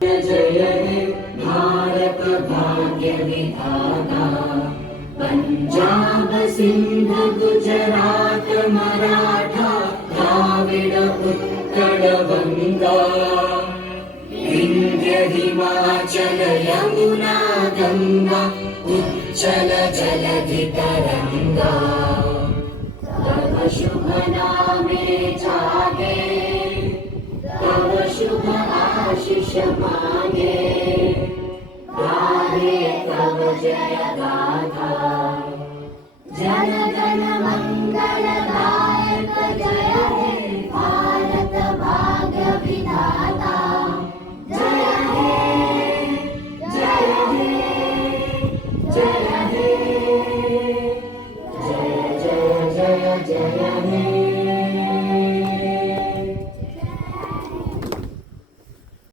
जय हे भारत भाग्य विधाता, पंजाब सिंध गुजरात मराठा द्राविड उत्कल गंगा, विंध्य हिमाचल यमुना गंगा उच्चल जलधि तरंगा। तव शुभ नामे जागे, तव शुभ आशीष मांगे, गाहे तव जय गाथा, जन गण मंगल गाथा।